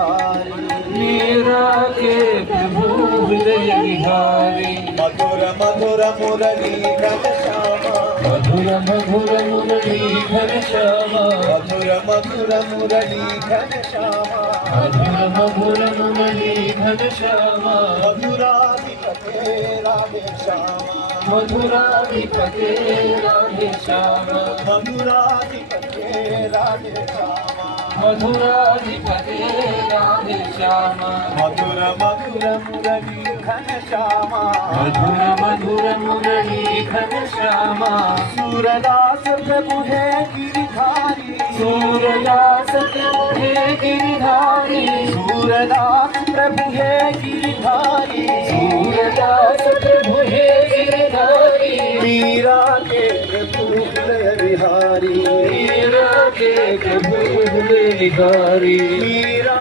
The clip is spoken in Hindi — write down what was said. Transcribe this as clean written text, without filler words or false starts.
बिहारी, मीरा के प्रभु हृदय विहारी। मधुर मधुर मुरली घनश्यामा, मधुर मधुर मुरली घनश्यामा, मधुर मधुर मुरली घनश्यामा, मधुर मधुर मुरली घनश्यामा। मधुराधिपते राधे श्यामा, मधुराधिपते राधे श्यामा, मधुराधिपते राधे श्यामा, मधुराधिपते राधे श्यामा। मधुर मधुर मुरली घनश्यामा, मधुर मधुर मुरली घनश्यामा। सूरदास प्रभु है गिरिधारी, सूरदास प्रभु है गिरिधारी, सूरदास प्रभु है गिरिधारी, सूरदास प्रभु है गिरिधारी। मीरा के प्रभु हृदय विहारी, मीरा के प्रभु हृदय विहारी। मीरा